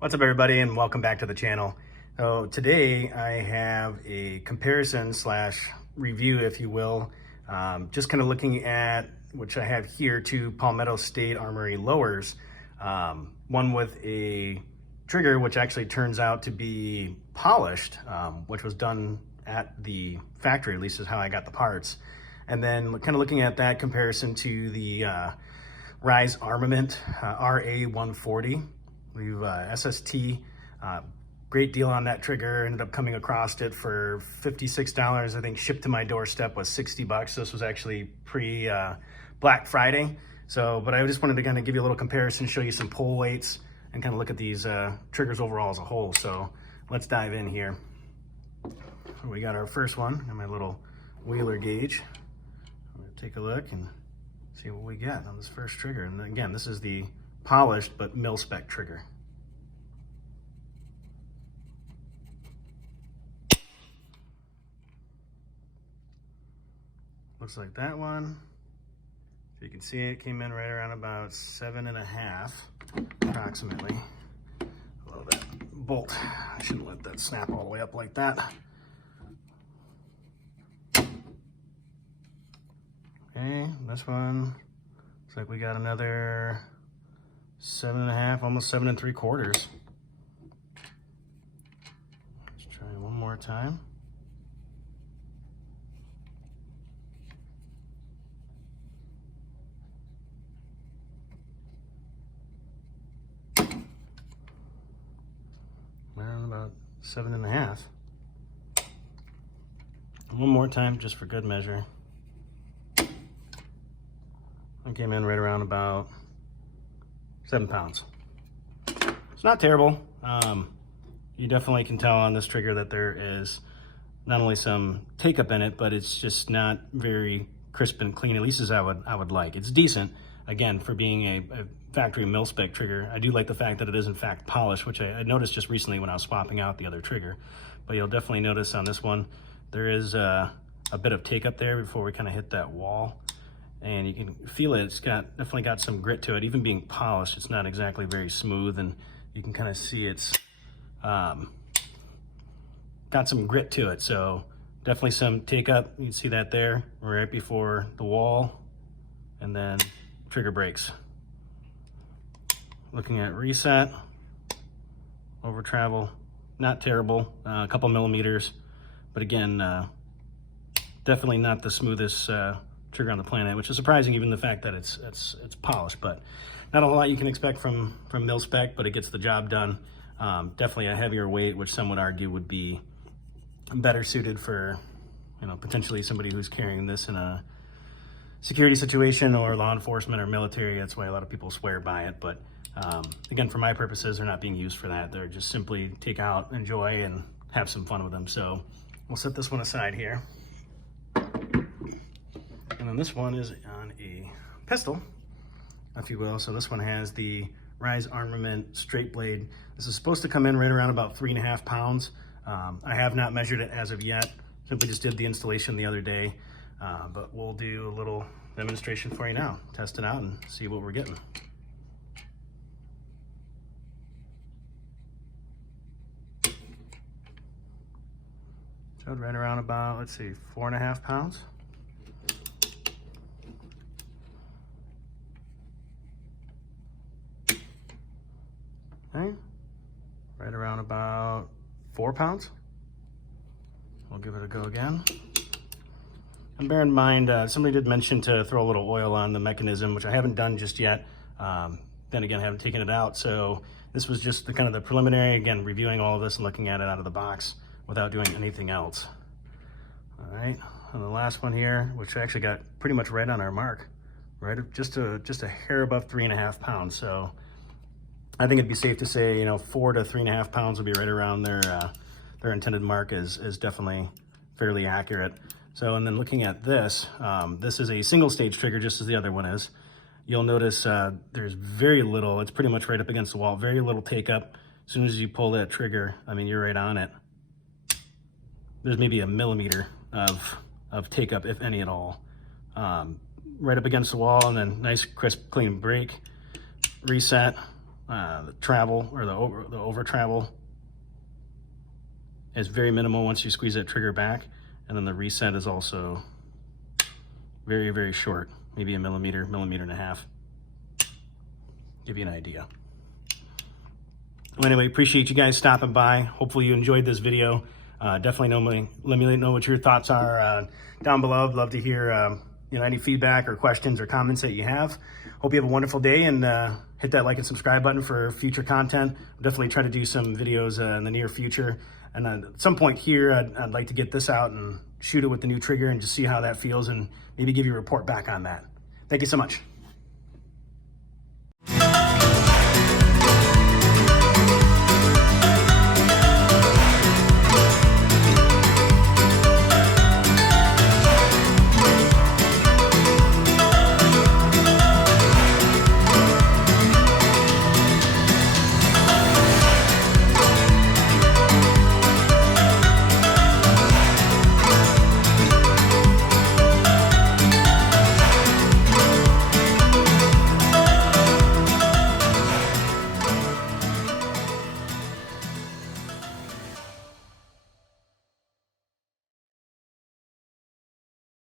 What's up, everybody, and welcome back to the channel. So today I have a comparison slash review, if you will, just kind of looking at, which I have here, two Palmetto State Armory lowers. One with a trigger, which actually turns out to be polished, which was done at the factory, at least is how I got the parts. And then kind of looking at that comparison to the Rise Armament RA-140. We've SST, great deal on that trigger. Ended up coming across it for $56. I think shipped to my doorstep was $60. This was actually pre Black Friday. So, but I just wanted to kind of give you a little comparison, show you some pull weights, and kind of look at these triggers overall as a whole. So let's dive in here. We got our first one and my little wheeler gauge. I'm gonna take a look and see what we get on this first trigger. And again, this is the polished but Milspec trigger. Looks like that one. So you can see it came in right around about 7.5 approximately. Below that bolt. I shouldn't let that snap all the way up like that. Okay, this one looks like we got another 7.5, almost 7 3/4. Let's try one more time. Around about 7.5. One more time, just for good measure. I came in right around about 7 pounds. It's not terrible. You definitely can tell on this trigger that there is not only some take up in it, but it's just not very crisp and clean, at least as I would like. It's decent, again, for being a factory Milspec trigger. I do like the fact that it is in fact polished, which I noticed just recently when I was swapping out the other trigger. But you'll definitely notice on this one, there is a bit of take up there before we kind of hit that wall. And you can feel it, it's definitely got some grit to it. Even being polished, it's not exactly very smooth, and you can kind of see it's got some grit to it. So definitely some take up. You can see that there right before the wall, and then trigger breaks. Looking at reset, over travel, not terrible, a couple millimeters, but again, definitely not the smoothest trigger on the planet, which is surprising, given the fact that it's polished. But not a lot you can expect from Milspec, but it gets the job done. Definitely a heavier weight, which some would argue would be better suited for, you know, potentially somebody who's carrying this in a security situation or law enforcement or military. That's why a lot of people swear by it. But again, for my purposes, they're not being used for that. They're just simply take out, enjoy, and have some fun with them. So we'll set this one aside here. And then this one is on a pistol, if you will. So this one has the Rise Armament straight blade. This is supposed to come in right around about 3.5 pounds. I have not measured it as of yet. Simply just did the installation the other day. But we'll do a little demonstration for you now. Test it out and see what we're getting. So right around about, let's see, 4.5 pounds. Okay, right around about 4 pounds. We'll give it a go again. And bear in mind, somebody did mention to throw a little oil on the mechanism, which I haven't done just yet. Then again, I haven't taken it out. So this was just the kind of the preliminary, again, reviewing all of this and looking at it out of the box without doing anything else. All right, and the last one here, which actually got pretty much right on our mark, right? Just a hair above 3.5 pounds. So I think it'd be safe to say, you know, 4 to 3.5 pounds would be right around their intended mark. Is definitely fairly accurate. So, and then looking at this, this is a single stage trigger, just as the other one is. You'll notice there's very little, it's pretty much right up against the wall, very little take up. As soon as you pull that trigger, I mean, you're right on it. There's maybe a millimeter of take up, if any at all. Right up against the wall, and then nice, crisp, clean break. Reset. The travel or the over travel is very minimal once you squeeze that trigger back, and then the reset is also very, very short, maybe a millimeter and a half. Give you an idea. Well, anyway, appreciate you guys stopping by. Hopefully you enjoyed this video. Definitely let me know what your thoughts are down below. I'd love to hear any feedback or questions or comments that you have. Hope you have a wonderful day, and hit that like and subscribe button for future content. I'll definitely try to do some videos in the near future. And at some point here, I'd like to get this out and shoot it with the new trigger and just see how that feels, and maybe give you a report back on that. Thank you so much.